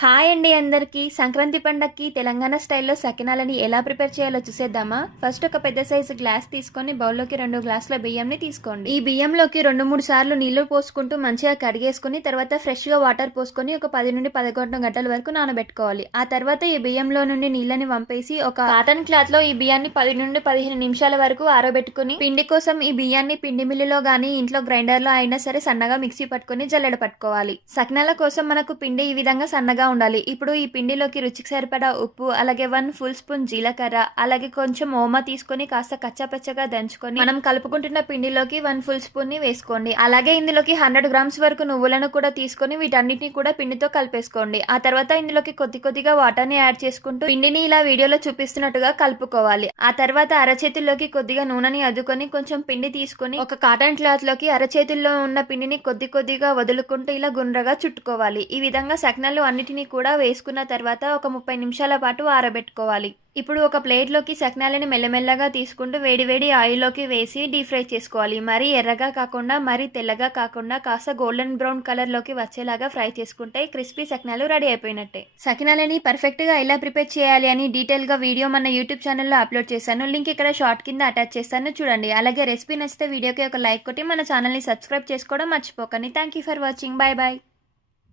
Hi అండి అందరికీ. సంక్రాంతి పండక్కి తెలంగాణ స్టైల్లో సకినాలని ఎలా ప్రిపేర్ చేయాలో చూసేద్దామా. ఫస్ట్ ఒక పెద్ద సైజు గ్లాస్ తీసుకొని బౌల్లోకి 2 గ్లాసుల బియ్యంని తీసుకోండి. ఈ బియ్యంలోకి 2-3 సార్లు నీళ్లు పోసుకుంటూ మంచిగా కడిగేసుకుని తర్వాత ఫ్రెష్గా వాటర్ పోసుకొని ఒక 10 నుండి 11 గంటల వరకు నానబెట్టుకోవాలి. ఆ తర్వాత ఈ బియ్యంలో నుండి నీళ్ళని వంపేసి ఒక కాటన్ క్లాత్ లో ఈ బియ్యాన్ని 10 నుండి 15 నిమిషాల వరకు ఆరబెట్టుకుని పిండి కోసం ఈ బియ్యాన్ని పిండి మిల్లులో గానీ ఇంట్లో గ్రైండర్ లో అయినా సరే సన్నగా మిక్సీ పట్టుకొని జల్లెడ పట్టుకోవాలి. సకినాల కోసం మనకు పిండి ఈ విధంగా సన్నగా ఉండాలి. ఇప్పుడు ఈ పిండిలోకి రుచికి సరిపడా ఉప్పు, అలాగే 1 ఫుల్ స్పూన్ జీలకర్ర, అలాగే కొంచెం ఓమా తీసుకొని కాస్త కచ్చాపచ్చగా దంచుకొని మనం కలుపుకుంటున్న పిండిలోకి 1 ఫుల్ స్పూన్ ని వేసుకోండి. అలాగే ఇందులోకి 100 గ్రామ్స్ వరకు నువ్వులను కూడా తీసుకొని వీటన్నిటిని కూడా పిండితో కలిపేసుకోండి. ఆ తర్వాత ఇందులోకి కొద్దిగా వాటర్ ని యాడ్ చేసుకుంటూ పిండిని ఇలా వీడియోలో చూపిస్తున్నట్టుగా కలుపుకోవాలి. ఆ తర్వాత అరచేతుల్లోకి కొద్దిగా నూనెని అద్దుకొని కొంచెం పిండి తీసుకొని ఒక కాటన్ క్లాత్ లోకి అరచేతుల్లో ఉన్న పిండిని కొద్దిగా వదులుకుంటూ ఇలా గుండ్రగా చుట్టుకోవాలి. ఈ విధంగా సకినాలు అన్నిటిని కూడా వేసుకున్న తర్వాత ఒక 30 నిమిషాల పాటు ఆరబెట్టుకోవాలి. ఇప్పుడు ఒక ప్లేట్లోకి సకినాలని మెల్లమెల్లగా తీసుకుంటూ వేడివేడి ఆయిల్లోకి వేసి డీప్ ఫ్రై చేసుకోవాలి. మరీ ఎర్రగా కాకుండా మరీ తెల్లగా కాకుండా కాస్త గోల్డెన్ బ్రౌన్ కలర్లోకి వచ్చేలాగా ఫ్రై చేసుకుంటే క్రిస్పీ సకినాలు రెడీ అయిపోయినట్టే. సకినాలని పర్ఫెక్ట్గా ఎలా ప్రిపేర్ చేయాలి అని డీటెయిల్గా వీడియో మన యూట్యూబ్ ఛానల్లో అప్లోడ్ చేశాను. లింక్ ఇక్కడ షార్ట్ కింద అటాచ్ చేస్తాను, చూడండి. అలాగే రెసిపీ నచ్చితే వీడియోకి ఒక లైక్ కొట్టి మన ఛానల్ని సబ్స్క్రైబ్ చేసుకోవడం మర్చిపోకండి. Thank you for watching. Bye bye.